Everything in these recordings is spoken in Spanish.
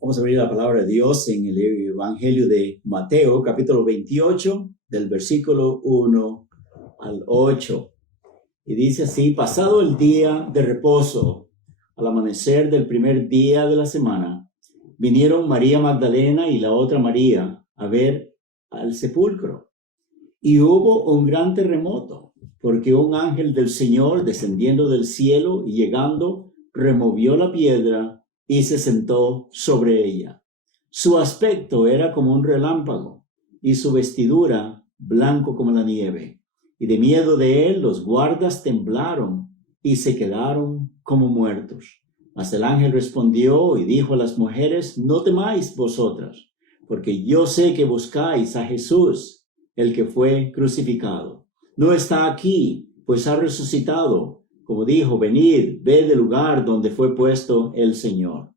Vamos a abrir la palabra de Dios en el Evangelio de Mateo, capítulo 28, del versículo 1 al 8. Y dice así: pasado el día de reposo, al amanecer del primer día de la semana, vinieron María Magdalena y la otra María a ver al sepulcro. Y hubo un gran terremoto, porque un ángel del Señor, descendiendo del cielo y llegando, removió la piedra y se sentó sobre ella. Su aspecto era como un relámpago, y su vestidura blanco como la nieve. Y de miedo de él los guardas temblaron y se quedaron como muertos. Mas el ángel respondió y dijo a las mujeres: no temáis vosotras, porque yo sé que buscáis a Jesús, el que fue crucificado. No está aquí, pues ha resucitado. Como dijo: venid, ved el lugar donde fue puesto el Señor.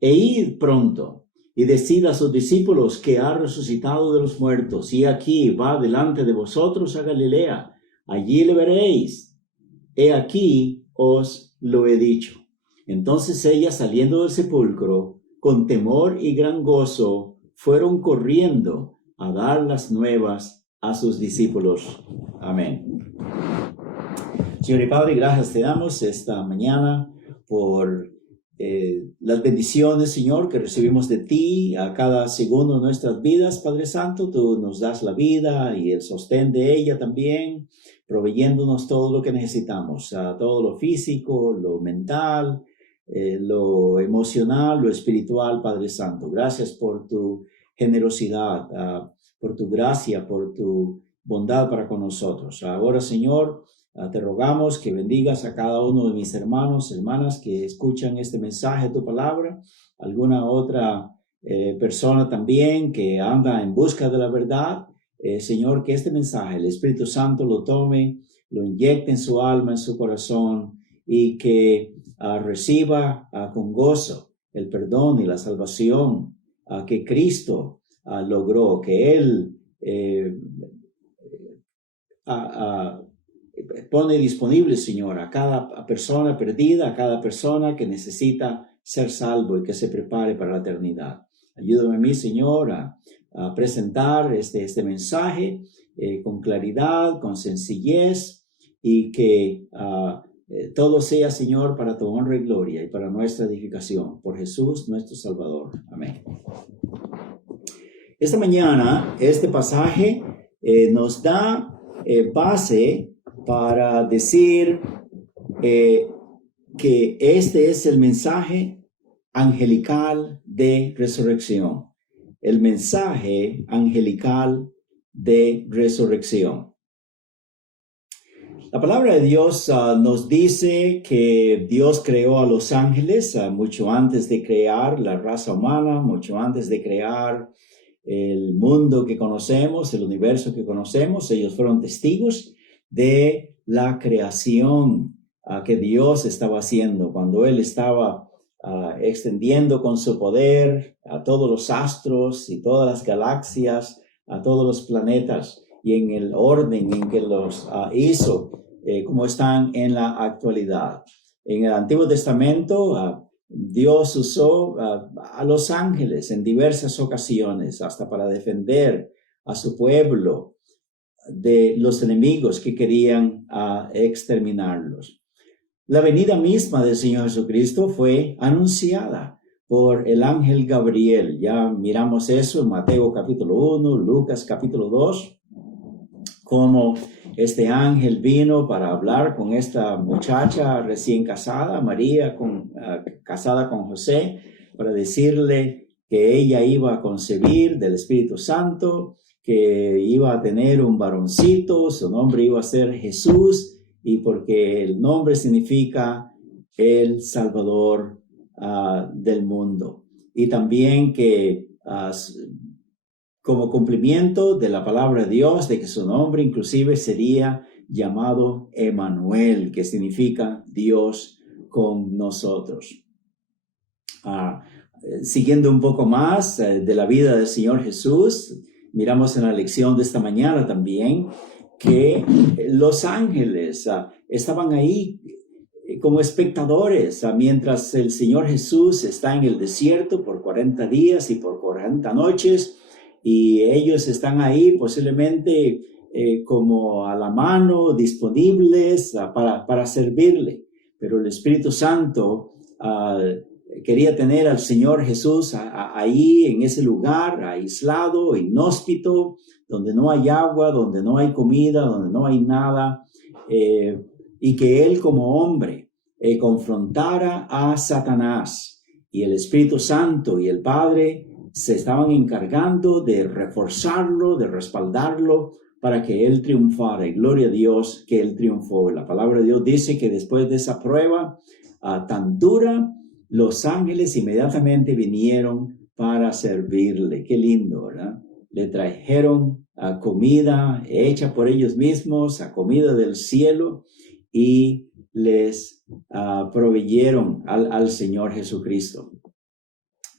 E id pronto y decid a sus discípulos que ha resucitado de los muertos, y aquí va delante de vosotros a Galilea. Allí le veréis. He aquí os lo he dicho. Entonces ellas, saliendo del sepulcro, con temor y gran gozo, fueron corriendo a dar las nuevas a sus discípulos. Amén. Señor y Padre, gracias te damos esta mañana por las bendiciones, Señor, que recibimos de ti a cada segundo de nuestras vidas. Padre Santo, tú nos das la vida y el sostén de ella también, proveyéndonos todo lo que necesitamos, todo lo físico, lo mental, lo emocional, lo espiritual, Padre Santo. Gracias por tu generosidad, por tu gracia, por tu bondad para con nosotros. Ahora, Señor, te rogamos que bendigas a cada uno de mis hermanos, hermanas que escuchan este mensaje, tu palabra, alguna otra persona también que anda en busca de la verdad. Señor, que este mensaje, el Espíritu Santo lo tome, lo inyecte en su alma, en su corazón, y que reciba con gozo el perdón y la salvación que Cristo logró, que Él pone disponible, Señor, a cada persona perdida, a cada persona que necesita ser salvo y que se prepare para la eternidad. Ayúdame a mí, Señor, a presentar este mensaje con claridad, con sencillez, y que todo sea, Señor, para tu honra y gloria y para nuestra edificación. Por Jesús, nuestro Salvador. Amén. Esta mañana, este pasaje nos da base para decir que este es el mensaje angelical de resurrección. El mensaje angelical de resurrección. La palabra de Dios nos dice que Dios creó a los ángeles mucho antes de crear la raza humana, mucho antes de crear el mundo que conocemos, el universo que conocemos. Ellos fueron testigos de la creación que Dios estaba haciendo cuando Él estaba extendiendo con su poder a todos los astros y todas las galaxias, a todos los planetas, y en el orden en que los hizo, como están en la actualidad. En el Antiguo Testamento, Dios usó a los ángeles en diversas ocasiones, hasta para defender a su pueblo de los enemigos que querían exterminarlos. La venida misma del Señor Jesucristo fue anunciada por el ángel Gabriel. Ya miramos eso en Mateo capítulo 1, Lucas capítulo 2, como este ángel vino para hablar con esta muchacha recién casada, María, casada con José, para decirle que ella iba a concebir del Espíritu Santo, que iba a tener un varoncito, su nombre iba a ser Jesús, y porque el nombre significa el Salvador del mundo. Y también que como cumplimiento de la palabra de Dios, de que su nombre inclusive sería llamado Emmanuel, que significa Dios con nosotros. Siguiendo un poco más de la vida del Señor Jesús, miramos en la lección de esta mañana también que los ángeles estaban ahí como espectadores, mientras el Señor Jesús está en el desierto por 40 días y por 40 noches, y ellos están ahí posiblemente como a la mano, disponibles para servirle. Pero el Espíritu Santo quería tener al Señor Jesús ahí en ese lugar, aislado, inhóspito, donde no hay agua, donde no hay comida, donde no hay nada, y que Él como hombre confrontara a Satanás. Y el Espíritu Santo y el Padre se estaban encargando de reforzarlo, de respaldarlo, para que Él triunfara. Y gloria a Dios que Él triunfó. La palabra de Dios dice que después de esa prueba tan dura, los ángeles inmediatamente vinieron para servirle. Qué lindo, ¿verdad? Le trajeron comida hecha por ellos mismos, comida del cielo, y les proveyeron al Señor Jesucristo.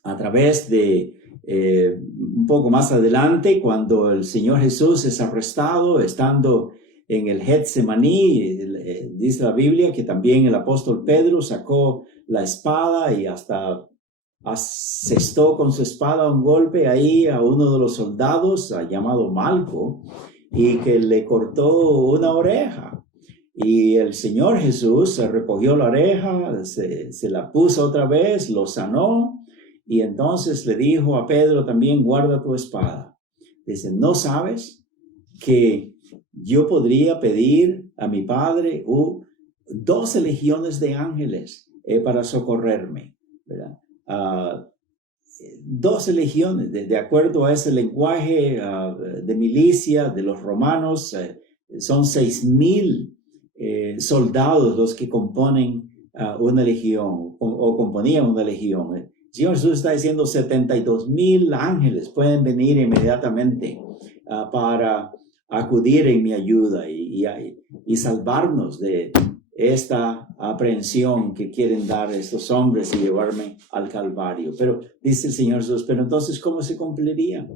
A través de un poco más adelante, cuando el Señor Jesús es arrestado, estando en el Getsemaní, dice la Biblia que también el apóstol Pedro sacó la espada y hasta asestó con su espada un golpe ahí a uno de los soldados llamado Malco, y que le cortó una oreja. Y el Señor Jesús recogió la oreja, se la puso otra vez, lo sanó, y entonces le dijo a Pedro también: guarda tu espada. Dice: ¿no sabes que yo podría pedir a mi Padre 12 legiones de ángeles para socorrerme, ¿verdad? 12 legiones, de acuerdo a ese lenguaje de milicia de los romanos, son 6,000 soldados los que componen una legión o componían una legión. El Señor Jesús está diciendo 72,000 ángeles pueden venir inmediatamente para acudir en mi ayuda y salvarnos de esta aprehensión que quieren dar estos hombres y llevarme al Calvario. Pero dice el Señor Jesús: pero entonces, ¿cómo se cumplirían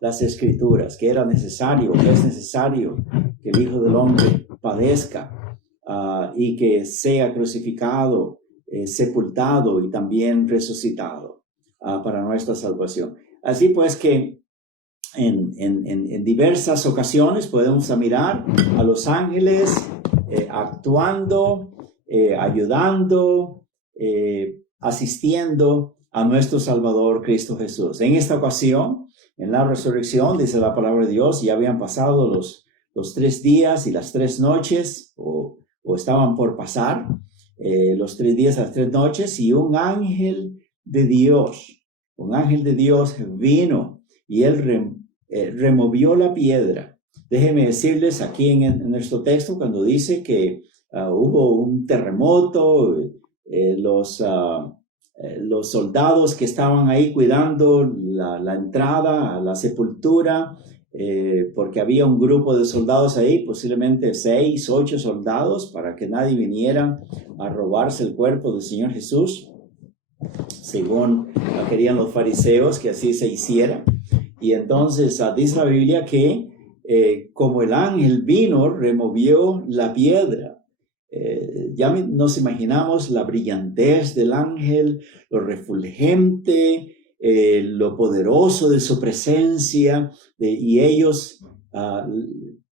las Escrituras? Que era necesario, que es necesario que el Hijo del Hombre padezca y que sea crucificado, sepultado y también resucitado para nuestra salvación. Así pues que en diversas ocasiones podemos mirar a los ángeles actuando, ayudando, asistiendo a nuestro Salvador Cristo Jesús. En esta ocasión, en la resurrección, dice la palabra de Dios, ya habían pasado los 3 días y las 3 noches, o estaban por pasar los 3 días y las 3 noches, y un ángel de Dios vino y él removió la piedra. Déjenme decirles aquí en nuestro texto, cuando dice que hubo un terremoto, los soldados que estaban ahí cuidando la entrada a la sepultura, porque había un grupo de soldados ahí, posiblemente 6, 8 soldados, para que nadie viniera a robarse el cuerpo del Señor Jesús, según querían los fariseos que así se hiciera. Y entonces dice la Biblia que como el ángel vino, removió la piedra. Ya nos imaginamos la brillantez del ángel, lo refulgente, lo poderoso de su presencia, y ellos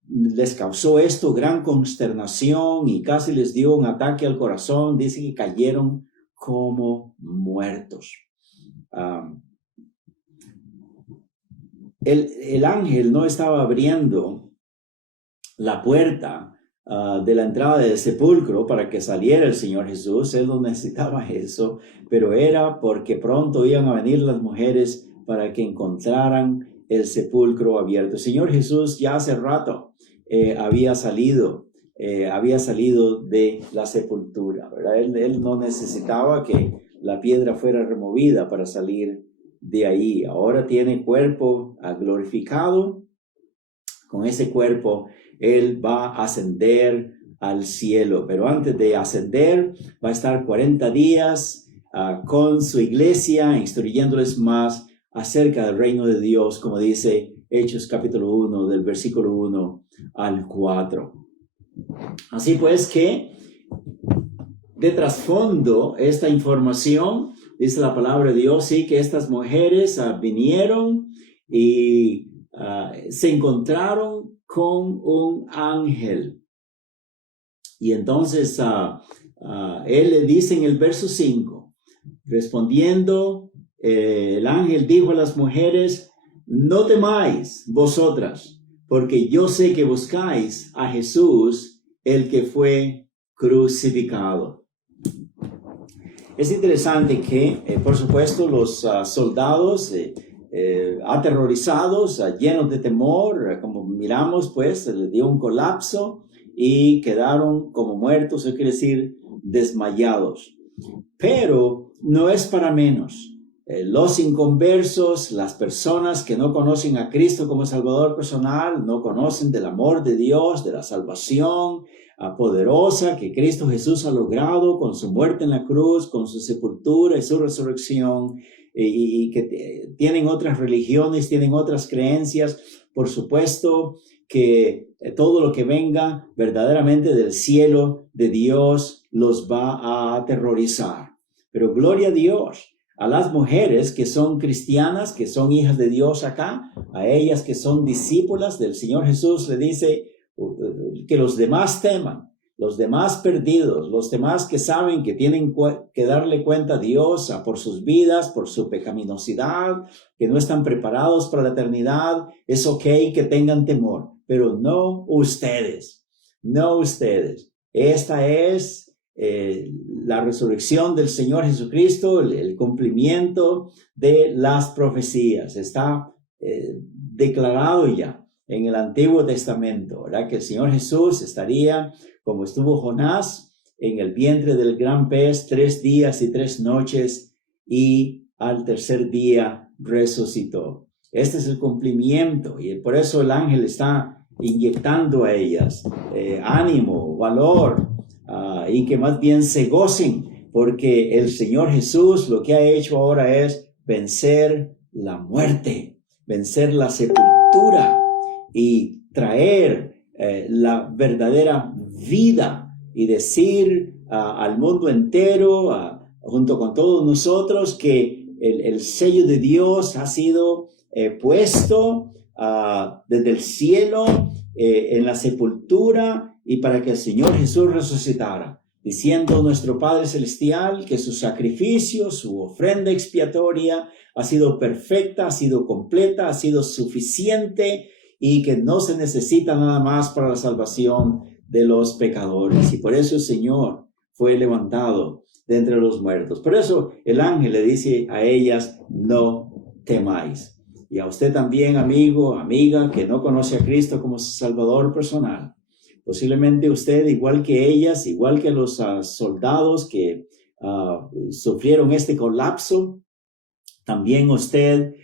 les causó esto gran consternación y casi les dio un ataque al corazón. Dice que cayeron como muertos. El ángel no estaba abriendo la puerta de la entrada del sepulcro para que saliera el Señor Jesús. Él no necesitaba eso, pero era porque pronto iban a venir las mujeres para que encontraran el sepulcro abierto. El Señor Jesús ya hace rato había salido de la sepultura, ¿verdad? Él no necesitaba que la piedra fuera removida para salir de ahí. Ahora tiene cuerpo glorificado. Con ese cuerpo Él va a ascender al cielo, pero antes de ascender va a estar 40 días con su iglesia, instruyéndoles más acerca del reino de Dios, como dice Hechos capítulo 1, del versículo 1 al 4. Así pues que de trasfondo esta información, dice la palabra de Dios, sí, que estas mujeres vinieron y se encontraron con un ángel. Y entonces él le dice en el verso 5, respondiendo, el ángel dijo a las mujeres, no temáis vosotras, porque yo sé que buscáis a Jesús, el que fue crucificado. Es interesante que, por supuesto, los soldados aterrorizados, llenos de temor, como miramos, pues, les dio un colapso y quedaron como muertos, eso quiere decir desmayados. Pero no es para menos. Los inconversos, las personas que no conocen a Cristo como Salvador personal, no conocen del amor de Dios, de la salvación poderosa que Cristo Jesús ha logrado con su muerte en la cruz, con su sepultura y su resurrección, y que tienen otras religiones, tienen otras creencias. Por supuesto que todo lo que venga verdaderamente del cielo de Dios los va a aterrorizar. Pero gloria a Dios, a las mujeres que son cristianas, que son hijas de Dios acá, a ellas que son discípulas del Señor Jesús, le dice que los demás teman, los demás perdidos, los demás que saben que tienen que darle cuenta a Dios por sus vidas, por su pecaminosidad, que no están preparados para la eternidad. Es ok que tengan temor, pero no ustedes, no ustedes. Esta es la resurrección del Señor Jesucristo, el cumplimiento de las profecías. Está declarado ya en el Antiguo Testamento, ¿verdad? Que el Señor Jesús estaría, como estuvo Jonás, en el vientre del gran pez 3 días y 3 noches, y al tercer día resucitó. Este es el cumplimiento, y por eso el ángel está inyectando a ellas ánimo, valor, y que más bien se gocen, porque el Señor Jesús lo que ha hecho ahora es vencer la muerte, vencer la sepultura y traer la verdadera vida, y decir al mundo entero, junto con todos nosotros, que el sello de Dios ha sido puesto desde el cielo en la sepultura, y para que el Señor Jesús resucitara, diciendo nuestro Padre Celestial que su sacrificio, su ofrenda expiatoria ha sido perfecta, ha sido completa, ha sido suficiente, y que no se necesita nada más para la salvación de los pecadores. Y por eso el Señor fue levantado de entre los muertos. Por eso el ángel le dice a ellas, no temáis. Y a usted también, amigo, amiga, que no conoce a Cristo como su Salvador personal, posiblemente usted, igual que ellas, igual que los soldados que sufrieron este colapso, también usted,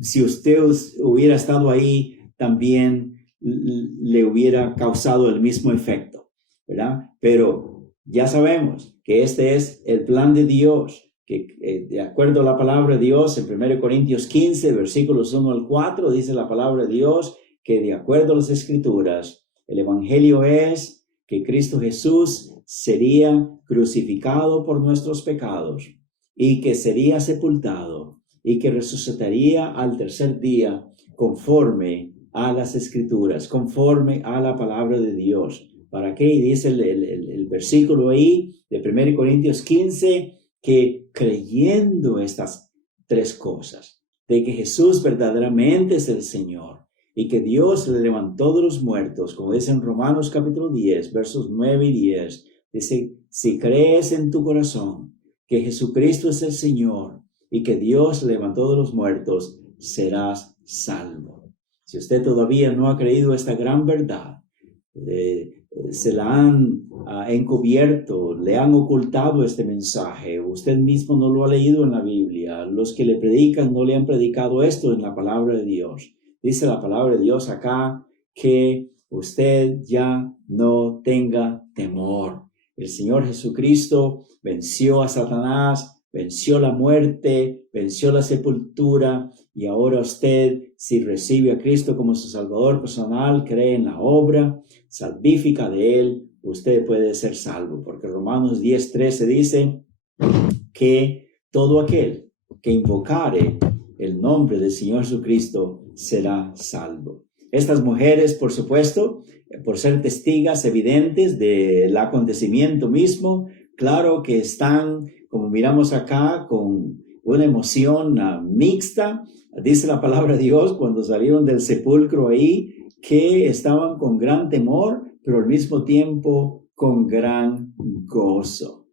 si usted hubiera estado ahí, también le hubiera causado el mismo efecto, ¿verdad? Pero ya sabemos que este es el plan de Dios, que de acuerdo a la palabra de Dios, en 1 Corintios 15, versículos 1 al 4, dice la palabra de Dios que de acuerdo a las Escrituras, el Evangelio es que Cristo Jesús sería crucificado por nuestros pecados, y que sería sepultado, y que resucitaría al tercer día conforme a las Escrituras, conforme a la palabra de Dios. ¿Para qué? Y dice el versículo ahí de 1 Corintios 15, que creyendo estas 3 cosas, de que Jesús verdaderamente es el Señor, y que Dios le levantó de los muertos, como dice en Romanos capítulo 10, versos 9 y 10, dice, si crees en tu corazón que Jesucristo es el Señor y que Dios le levantó de los muertos, serás salvo. Si usted todavía no ha creído esta gran verdad, se la han encubierto, le han ocultado este mensaje, usted mismo no lo ha leído en la Biblia, los que le predican no le han predicado esto en la palabra de Dios. Dice la palabra de Dios acá que usted ya no tenga temor. El Señor Jesucristo venció a Satanás, venció la muerte, venció la sepultura, y ahora usted si recibe a Cristo como su Salvador personal, cree en la obra salvífica de Él, usted puede ser salvo, porque Romanos 10:13 dice que todo aquel que invocare el nombre del Señor Jesucristo será salvo. Estas mujeres, por supuesto, por ser testigos evidentes del acontecimiento mismo, claro que están, como miramos acá, con una emoción mixta. Dice la palabra de Dios cuando salieron del sepulcro ahí, que estaban con gran temor, pero al mismo tiempo con gran gozo,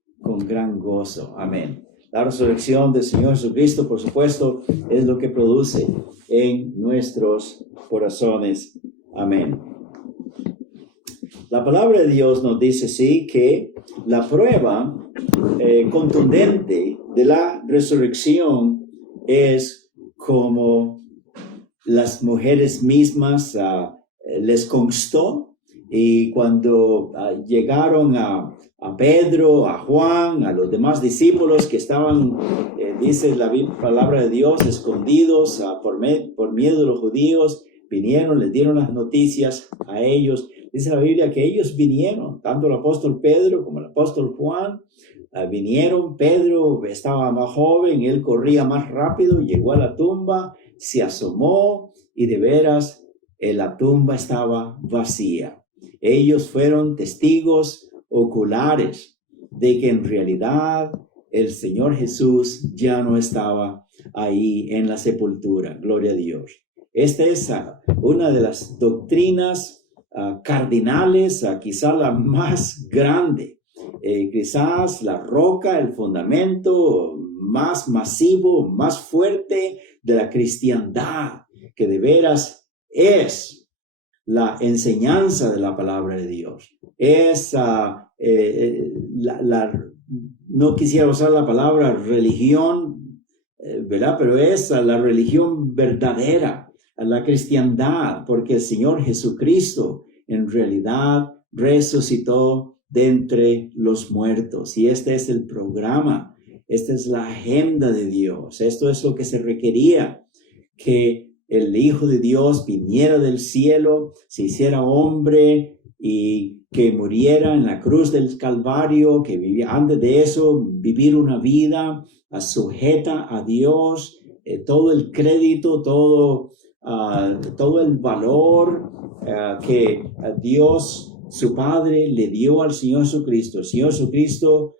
Amén. La resurrección del Señor Jesucristo, por supuesto, es lo que produce en nuestros corazones. Amén. La palabra de Dios nos dice, sí, que la prueba contundente de la resurrección es como las mujeres mismas les constó, y cuando llegaron a Pedro, a Juan, a los demás discípulos que estaban, dice la palabra de Dios, escondidos por miedo de los judíos, vinieron, les dieron las noticias a ellos. Dice la Biblia que ellos vinieron, tanto el apóstol Pedro como el apóstol Juan, vinieron. Pedro estaba más joven, él corría más rápido, llegó a la tumba, se asomó y de veras la tumba estaba vacía. Ellos fueron testigos oculares de que en realidad el Señor Jesús ya no estaba ahí en la sepultura. Gloria a Dios. Esta es una de las doctrinas cardinales, quizá la más grande, quizás la roca, el fundamento más masivo, más fuerte de la cristiandad, que de veras es la enseñanza de la palabra de Dios. Es no quisiera usar la palabra religión, ¿verdad? Pero es la religión verdadera, la cristiandad, porque el Señor Jesucristo en realidad resucitó de entre los muertos. Y este es el programa, esta es la agenda de Dios. Esto es lo que se requería, que el Hijo de Dios viniera del cielo, se hiciera hombre y que muriera en la cruz del Calvario, que vivía antes de eso, vivir una vida sujeta a Dios, todo el crédito, todo el valor que Dios, su Padre, le dio al Señor Jesucristo. El Señor Jesucristo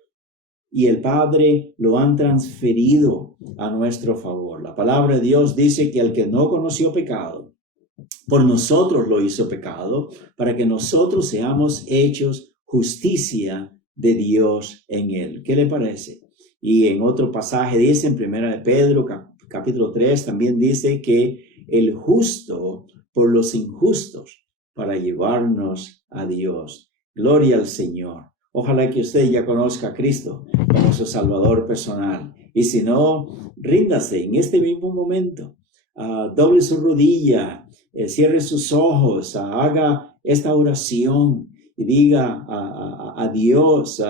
y el Padre lo han transferido a nuestro favor. La palabra de Dios dice que el que no conoció pecado, por nosotros lo hizo pecado, para que nosotros seamos hechos justicia de Dios en él. ¿Qué le parece? Y en otro pasaje dice, en 1 de Pedro, capítulo 3, también dice que el justo por los injustos, para llevarnos a Dios. Gloria al Señor. Ojalá que usted ya conozca a Cristo como su Salvador personal. Y si no, ríndase en este mismo momento. Doble su rodilla, cierre sus ojos, haga esta oración y diga a Dios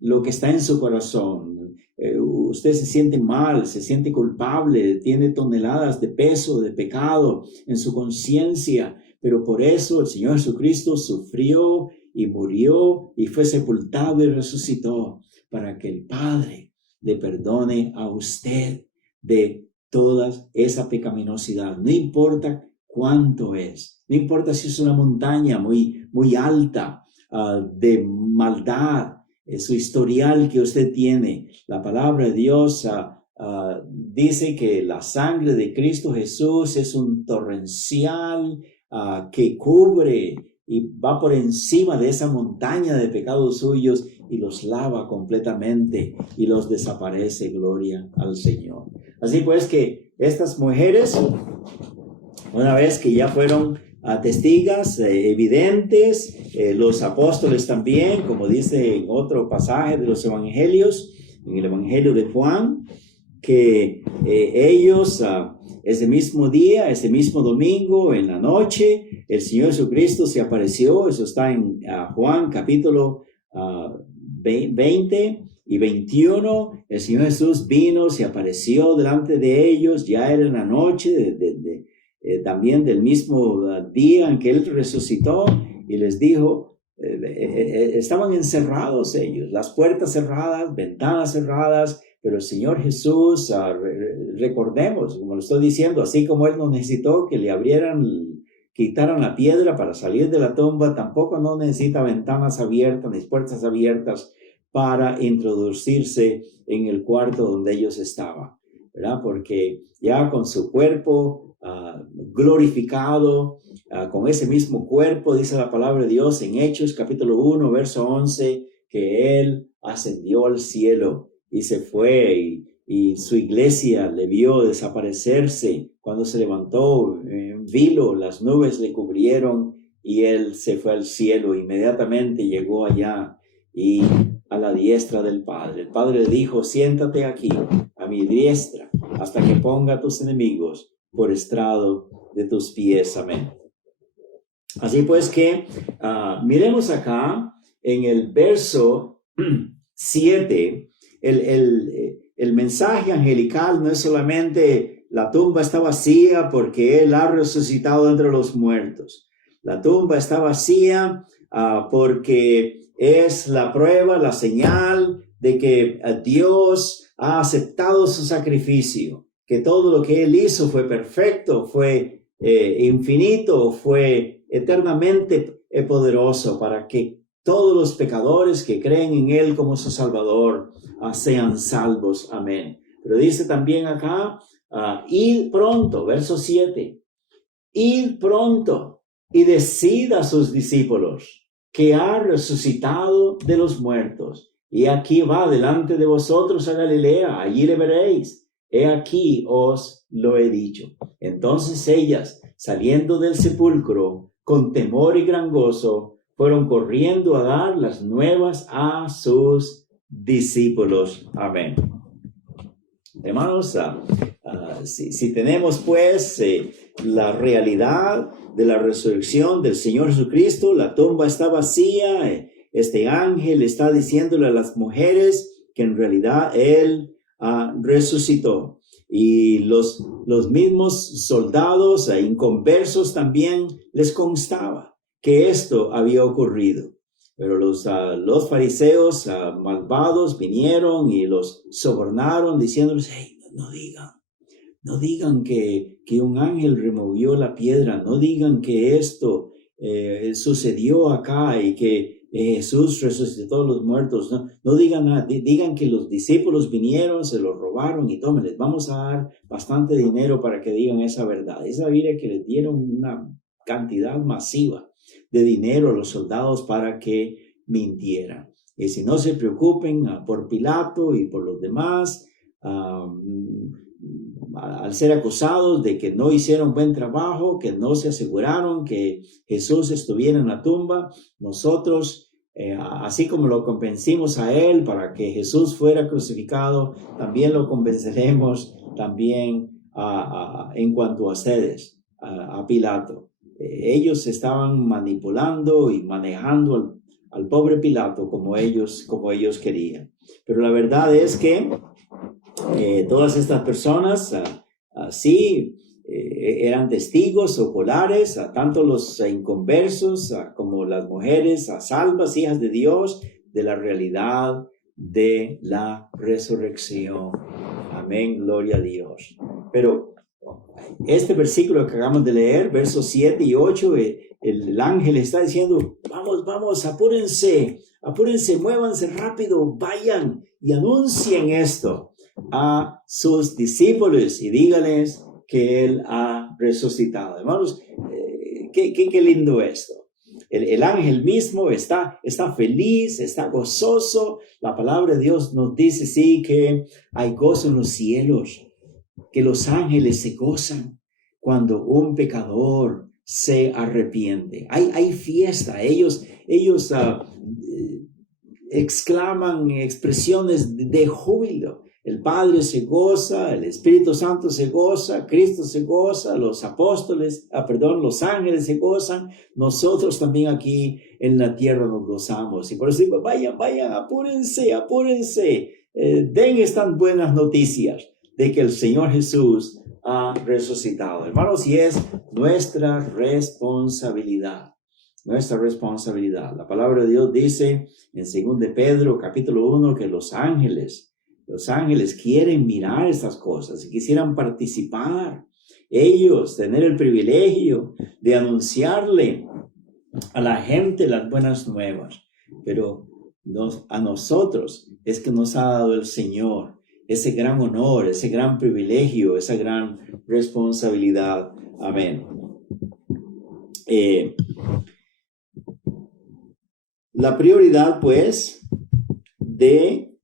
lo que está en su corazón. Usted se siente mal, se siente culpable, tiene toneladas de peso, de pecado en su conciencia, pero por eso el Señor Jesucristo sufrió y murió y fue sepultado y resucitó para que el Padre le perdone a usted de toda esa pecaminosidad. No importa cuánto es, no importa si es una montaña muy alta de maldad, su historial que usted tiene. La palabra de Dios dice que la sangre de Cristo Jesús es un torrencial que cubre y va por encima de esa montaña de pecados suyos y los lava completamente y los desaparece. Gloria al Señor. Así pues que estas mujeres, una vez que ya fueron testigas evidentes, los apóstoles también, como dice en otro pasaje de los evangelios, en el evangelio de Juan, que ellos ese mismo día, ese mismo domingo, en la noche, el Señor Jesucristo se apareció. Eso está en Juan capítulo 20 y 21. El Señor Jesús vino, se apareció delante de ellos, ya era en la noche también del mismo día en que Él resucitó y les dijo, estaban encerrados ellos, las puertas cerradas, ventanas cerradas, pero el Señor Jesús, recordemos, como lo estoy diciendo, así como Él no necesitó que le quitaran la piedra para salir de la tumba, tampoco no necesita ventanas abiertas ni puertas abiertas para introducirse en el cuarto donde ellos estaban, ¿verdad? Porque ya con su cuerpo glorificado, con ese mismo cuerpo, dice la palabra de Dios en Hechos capítulo 1, verso 11, que Él ascendió al cielo y se fue y su iglesia le vio desaparecerse. Cuando se levantó en vilo, las nubes le cubrieron y Él se fue al cielo. Inmediatamente llegó allá y a la diestra del Padre. El Padre le dijo, siéntate aquí a mi diestra hasta que ponga a tus enemigos por estrado de tus pies. Amén. Así pues que miremos acá en el verso 7, el mensaje angelical no es solamente la tumba está vacía porque Él ha resucitado entre los muertos. La tumba está vacía porque es la prueba, la señal de que Dios ha aceptado su sacrificio, que todo lo que Él hizo fue perfecto, fue infinito, fue eternamente poderoso para que todos los pecadores que creen en Él como su Salvador sean salvos. Amén. Pero dice también acá, id pronto, verso 7, id pronto y decid a sus discípulos que ha resucitado de los muertos. Y aquí va delante de vosotros a Galilea, allí le veréis. He aquí os lo he dicho. Entonces ellas, saliendo del sepulcro, con temor y gran gozo, fueron corriendo a dar las nuevas a sus discípulos. Amén. Hermanos, si tenemos pues la realidad de la resurrección del Señor Jesucristo, la tumba está vacía, este ángel está diciéndole a las mujeres que en realidad Él resucitó. Y los mismos soldados inconversos también les constaba que esto había ocurrido. Pero los fariseos malvados vinieron y los sobornaron diciéndoles, hey, no digan que un ángel removió la piedra, no digan que esto sucedió acá y que Jesús resucitó a los muertos, no digan nada, digan que los discípulos vinieron, se los robaron y tomen, les vamos a dar bastante dinero para que digan esa verdad. Esa Biblia que les dieron una cantidad masiva de dinero a los soldados para que mintieran. Y si no se preocupen por Pilato y por los demás, al ser acusados de que no hicieron buen trabajo, que no se aseguraron que Jesús estuviera en la tumba, nosotros, así como lo convencimos a Él para que Jesús fuera crucificado, también lo convenceremos también en cuanto a ustedes, a Pilato. Ellos estaban manipulando y manejando al pobre Pilato como ellos querían. Pero la verdad es que todas estas personas sí eran testigos oculares, tanto los inconversos como las mujeres salvas, hijas de Dios, de la realidad de la resurrección. Amén, gloria a Dios. Pero este versículo que acabamos de leer, versos 7 y 8, el ángel está diciendo, vamos, apúrense, muévanse rápido, vayan y anuncien esto a sus discípulos y díganles que Él ha resucitado. Hermanos, qué lindo esto. El ángel mismo está feliz, está gozoso. La palabra de Dios nos dice, sí, que hay gozo en los cielos, que los ángeles se gozan cuando un pecador se arrepiente. Hay fiesta. Ellos exclaman expresiones de júbilo. El Padre se goza, el Espíritu Santo se goza, Cristo se goza, los ángeles se gozan. Nosotros también aquí en la tierra nos gozamos. Y por eso digo, vayan, apúrense. Den estas buenas noticias de que el Señor Jesús ha resucitado. Hermanos, y es nuestra responsabilidad. Nuestra responsabilidad. La palabra de Dios dice en 2 de Pedro, capítulo 1, que los ángeles quieren mirar estas cosas y quisieran participar. Ellos tener el privilegio de anunciarle a la gente las buenas nuevas. Pero a nosotros es que nos ha dado el Señor ese gran honor, ese gran privilegio, esa gran responsabilidad. Amén. La prioridad, pues, de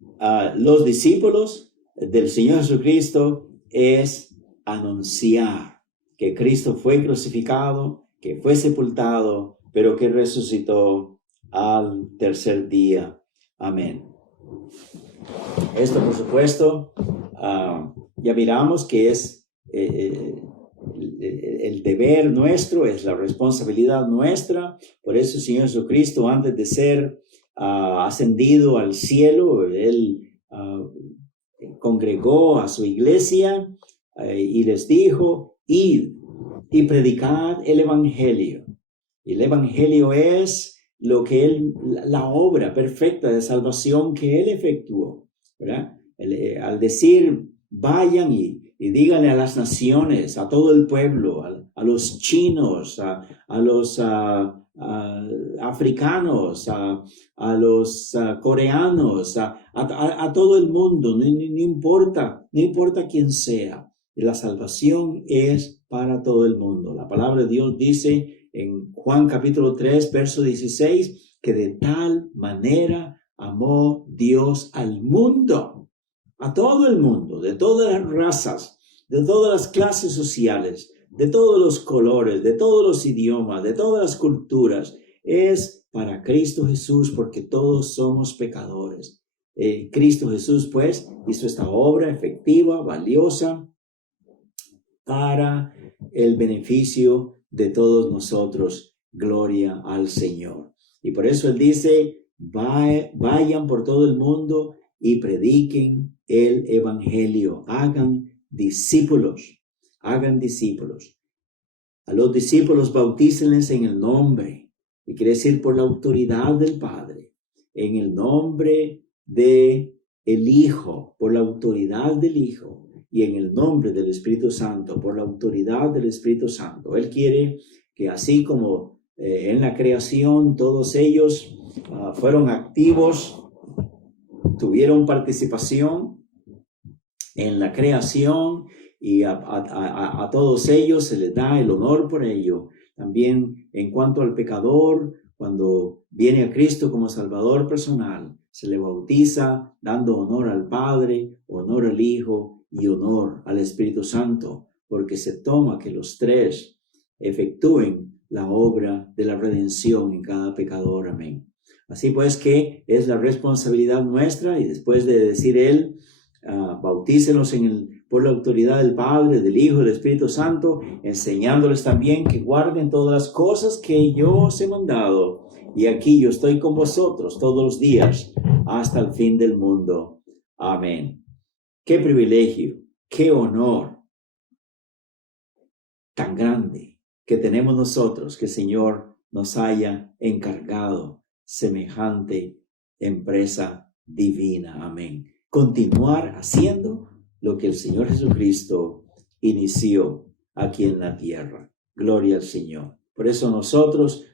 los discípulos del Señor Jesucristo es anunciar que Cristo fue crucificado, que fue sepultado, pero que resucitó al tercer día. Amén. Esto, por supuesto, ya miramos que es el deber nuestro, es la responsabilidad nuestra. Por eso el Señor Jesucristo, antes de ser ascendido al cielo, Él congregó a su iglesia y les dijo: id y predicad el Evangelio. Y el Evangelio es lo que la obra perfecta de salvación que Él efectuó, ¿verdad? Al decir, vayan y díganle a las naciones, a todo el pueblo, a los chinos, a los africanos, a los coreanos, a todo el mundo, no importa quién sea. La salvación es para todo el mundo. La palabra de Dios dice en Juan capítulo 3, verso 16, que de tal manera amó Dios al mundo, a todo el mundo, de todas las razas, de todas las clases sociales, de todos los colores, de todos los idiomas, de todas las culturas. Es para Cristo Jesús, porque todos somos pecadores. Cristo Jesús, pues, hizo esta obra efectiva, valiosa, para el beneficio de todos nosotros. Gloria al Señor. Y por eso Él dice, vayan por todo el mundo y prediquen el Evangelio. Hagan discípulos. A los discípulos bautícenles en el nombre, y quiere decir por la autoridad del Padre, en el nombre de el Hijo, por la autoridad del Hijo, y en el nombre del Espíritu Santo, por la autoridad del Espíritu Santo. Él quiere que así como en la creación todos ellos fueron activos, tuvieron participación en la creación, y a todos ellos se les da el honor por ello. También en cuanto al pecador, cuando viene a Cristo como Salvador personal, se le bautiza dando honor al Padre, honor al Hijo y honor al Espíritu Santo, porque se toma que los tres efectúen la obra de la redención en cada pecador. Amén. Así pues que es la responsabilidad nuestra, y después de decir Él, bautícenos por la autoridad del Padre, del Hijo y del Espíritu Santo, enseñándoles también que guarden todas las cosas que yo os he mandado. Y aquí yo estoy con vosotros todos los días hasta el fin del mundo. Amén. Qué privilegio, qué honor tan grande que tenemos nosotros, que el Señor nos haya encargado semejante empresa divina. Amén. Continuar haciendo lo que el Señor Jesucristo inició aquí en la tierra. Gloria al Señor. Por eso nosotros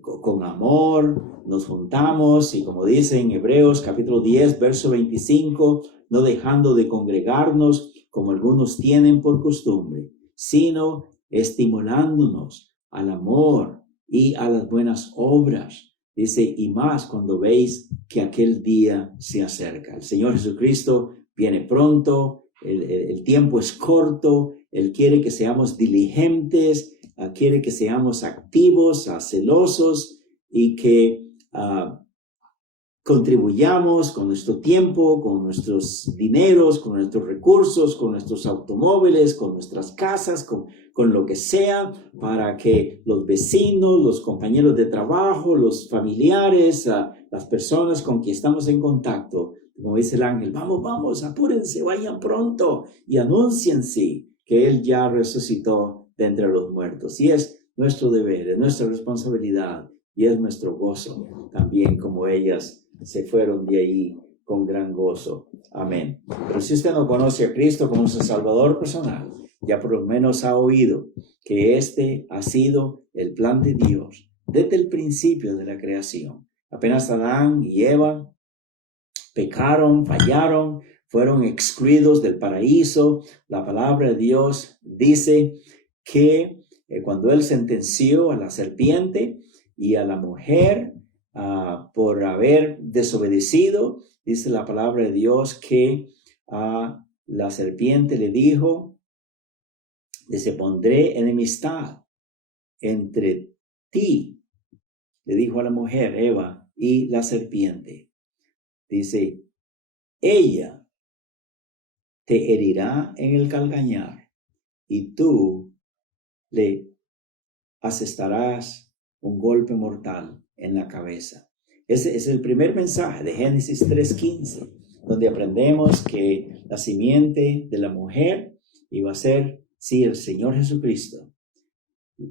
con amor nos juntamos, y como dice en Hebreos capítulo 10, verso 25, no dejando de congregarnos como algunos tienen por costumbre, sino estimulándonos al amor y a las buenas obras. Dice, y más cuando veis que aquel día se acerca. El Señor Jesucristo viene pronto, el tiempo es corto. Él quiere que seamos diligentes, quiere que seamos activos, celosos, y que contribuyamos con nuestro tiempo, con nuestros dineros, con nuestros recursos, con nuestros automóviles, con nuestras casas, con lo que sea, para que los vecinos, los compañeros de trabajo, los familiares, las personas con quien estamos en contacto, como dice el ángel, vamos, vamos, apúrense, vayan pronto y anúnciense que Él ya resucitó de entre los muertos. Y es nuestro deber, es nuestra responsabilidad y es nuestro gozo también, como ellas se fueron de ahí con gran gozo. Amén. Pero si usted no conoce a Cristo como su Salvador personal, ya por lo menos ha oído que este ha sido el plan de Dios desde el principio de la creación. Apenas Adán y Eva pecaron, fallaron, fueron excluidos del paraíso. La palabra de Dios dice que cuando Él sentenció a la serpiente y a la mujer por haber desobedecido, dice la palabra de Dios que la serpiente le dijo, dice, pondré enemistad entre ti, le dijo a la mujer, Eva, y la serpiente. Dice, ella te herirá en el calcañar y tú le asestarás un golpe mortal en la cabeza. Ese es el primer mensaje de Génesis 3:15, donde aprendemos que la simiente de la mujer iba a ser, sí, el Señor Jesucristo.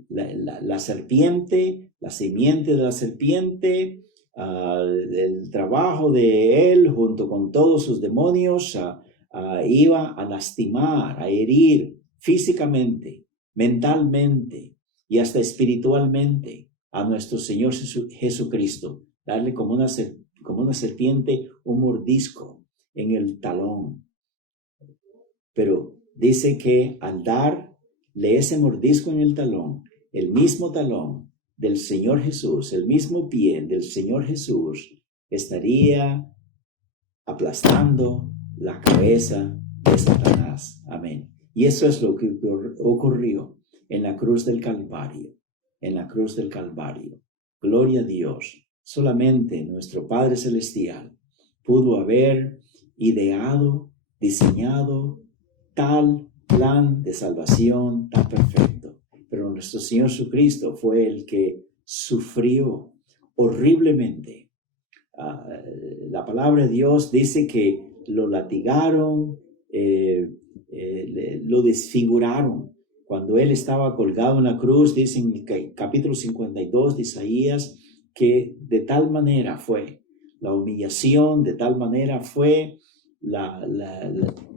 La serpiente, la simiente de la serpiente, el trabajo de él junto con todos sus demonios iba a lastimar, a herir físicamente, mentalmente y hasta espiritualmente a nuestro Señor Jesucristo, darle como una serpiente un mordisco en el talón. Pero dice que al darle ese mordisco en el talón, el mismo talón del Señor Jesús, el mismo pie del Señor Jesús, estaría aplastando la cabeza de Satanás. Amén. Y eso es lo que ocurrió en la cruz del Calvario. En la cruz del Calvario. Gloria a Dios. Solamente nuestro Padre Celestial pudo haber ideado, diseñado tal plan de salvación tan perfecto. Pero nuestro Señor Jesucristo fue el que sufrió horriblemente. La palabra de Dios dice que lo latigaron, lo desfiguraron. Cuando Él estaba colgado en la cruz, dice en el capítulo 52 de Isaías, que de tal manera fue la humillación, de tal manera fue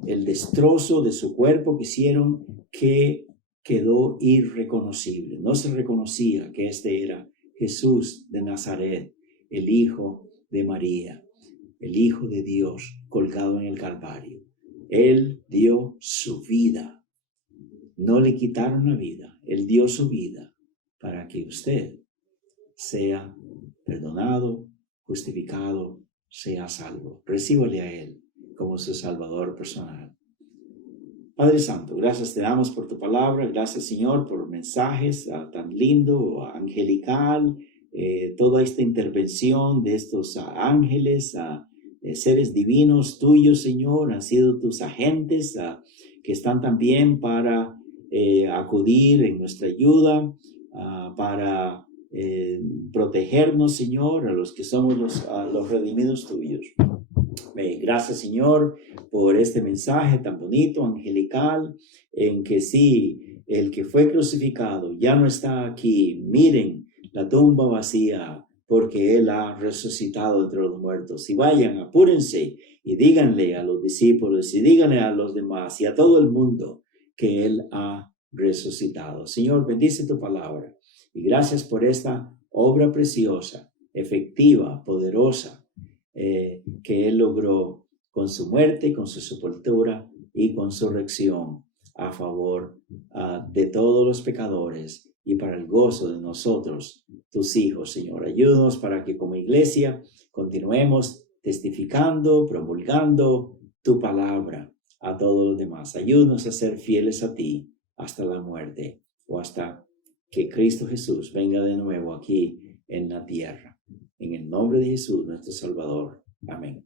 el destrozo de su cuerpo que hicieron que quedó irreconocible. No se reconocía que este era Jesús de Nazaret, el Hijo de María, el Hijo de Dios colgado en el Calvario. Él dio su vida. No le quitaron la vida. Él dio su vida para que usted sea perdonado, justificado, sea salvo. Recíbale a Él como su Salvador personal. Padre Santo, gracias te damos por tu palabra. Gracias, Señor, por mensajes tan lindo, angelical, toda esta intervención de estos ángeles, seres divinos tuyos, Señor, han sido tus agentes que están también para acudir en nuestra ayuda, para protegernos, Señor, a los que somos los redimidos tuyos. Gracias, Señor, por este mensaje tan bonito, angelical, en que sí, el que fue crucificado ya no está aquí. Miren la tumba vacía, porque Él ha resucitado entre los muertos. Y vayan, apúrense y díganle a los discípulos y díganle a los demás y a todo el mundo que Él ha resucitado. Señor, bendice tu palabra. Y gracias por esta obra preciosa, efectiva, poderosa, que Él logró con su muerte, con su sepultura y con su resurrección a favor de todos los pecadores y para el gozo de nosotros, tus hijos, Señor. Ayúdanos para que como iglesia continuemos testificando, promulgando tu palabra a todos los demás. Ayúdanos a ser fieles a ti hasta la muerte o hasta que Cristo Jesús venga de nuevo aquí en la tierra. En el nombre de Jesús, nuestro Salvador. Amén.